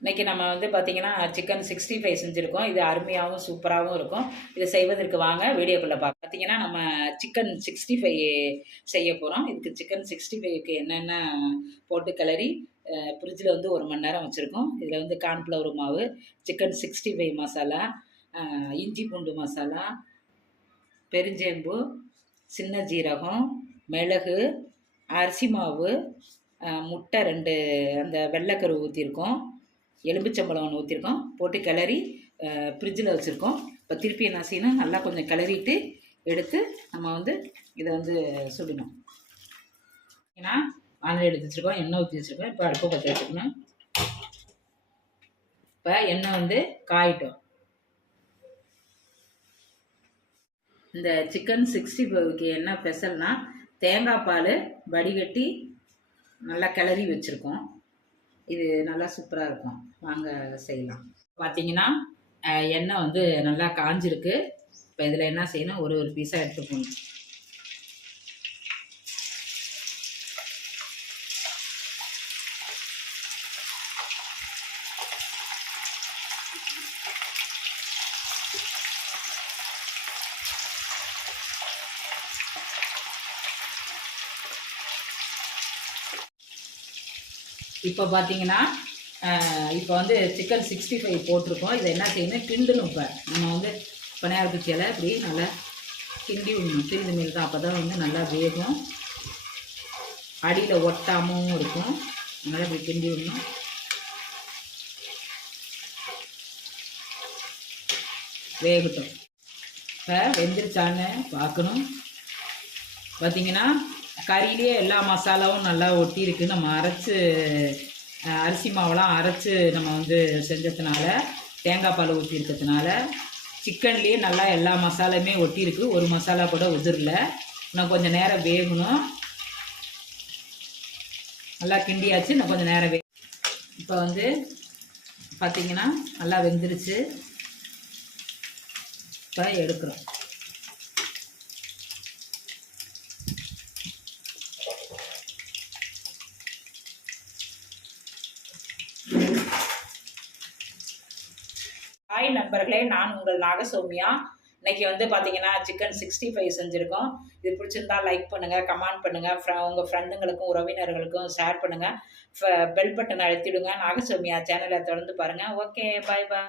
இன்றைக்கி நம்ம வந்து பார்த்திங்கன்னா சிக்கன் 65 செஞ்சுருக்கோம். இது அருமையாகவும் சூப்பராகவும் இருக்கும். இதை செய்வதற்கு வாங்க வீடியோக்குள்ளே பார்த்திங்கன்னா நம்ம சிக்கன் 65 செய்ய போகிறோம். இதுக்கு சிக்கன் 65க்கு என்னென்ன போட்டு கிளறி ஃப்ரிட்ஜில் வந்து 1 மணி நேரம் வச்சுருக்கோம். இதில் வந்து கார்ன்ஃப்ளவர் மாவு, சிக்கன் 65 மசாலா, இஞ்சி பூண்டு மசாலா, பெருஞ்சேம்பு, சின்ன ஜீரகம், மிளகு, அரிசி மாவு, முட்டை 2 அந்த வெள்ளைக்கரு ஊற்றிருக்கோம், எலும்பிச்சம்பழம் ஒன்று ஊற்றிருக்கோம், போட்டு கிளறி ஃப்ரிட்ஜில் வச்சுருக்கோம். இப்போ திருப்பி என்ன செய்யணும், நல்லா கொஞ்சம் கிளறிட்டு எடுத்து நம்ம வந்து இதை வந்து சுடணும். ஏன்னா வானல் எடுத்து வச்சுருக்கோம், எண்ணெய் ஊற்றி வச்சுருக்கோம். இப்போ அடுப்பை பற்ற வச்சுக்கணும். இப்போ எண்ணெய் வந்து காயிட்டோம். இந்த சிக்கன் 65க்கு என்ன ஸ்பெஷல்னா தேங்காய் பால் வடிகட்டி நல்லா கிளறி வச்சுருக்கோம். இது நல்லா சூப்பராக இருக்கும். வாங்க செய்யலாம். பார்த்தீங்கன்னா எண்ணெய் வந்து நல்லா காஞ்சிருக்கு. இப்போ இதில் என்ன செய்யணும், ஒரு பீஸாக எடுத்துக்கணும். இப்போ பார்த்தீங்கன்னா இப்போ வந்து சிக்கன் 65 போட்டிருக்கோம். இதை என்ன செய்யணும், கிண்டணும். இப்போ நம்ம வந்து பனியார குச்சியால் இப்படி நல்லா கிண்டி விடணும். சிறிது மீது தான், அப்போ தான் வந்து நல்லா வேகும், அடியில் ஒட்டாமும் இருக்கும். நல்லா இப்படி கிண்டி விடணும். வேகட்டும். இப்போ வெந்துருச்சான்னு பார்க்கணும். பார்த்திங்கன்னா கறியிலே எல்லா மசாலாவும் நல்லா ஒட்டியிருக்கு. நம்ம அரிசி மாவெல்லாம் அரைச்சி நம்ம வந்து செஞ்சதுனால, தேங்காய் பால் ஊற்றிருக்கிறதுனால சிக்கன்லேயே நல்லா எல்லா மசாலாவுமே ஒட்டியிருக்கு. ஒரு மசாலா கூட உதிரல. இன்னும் கொஞ்சம் நேரம் வேகணும். நல்லா கிண்டியாச்சு. இன்னும் கொஞ்சம் நேரம் இப்போ வந்து பார்த்திங்கன்னா நல்லா வெந்துருச்சு. இப்போ எடுக்கிறோம். ஹாய் நண்பர்களே, நான் உங்கள் நாகசௌமியா. இன்றைக்கி வந்து பார்த்தீங்கன்னா சிக்கன் 65 செஞ்சுருக்கோம். இது பிடிச்சிருந்தா லைக் பண்ணுங்கள், கமெண்ட் பண்ணுங்கள், உங்கள் ஃப்ரெண்டுங்களுக்கும் உறவினர்களுக்கும் ஷேர் பண்ணுங்கள். Bell button அழுத்திவிடுங்க. நாகசௌமியா சேனலை தொடர்ந்து பாருங்கள். ஓகே, பாய் பாய்.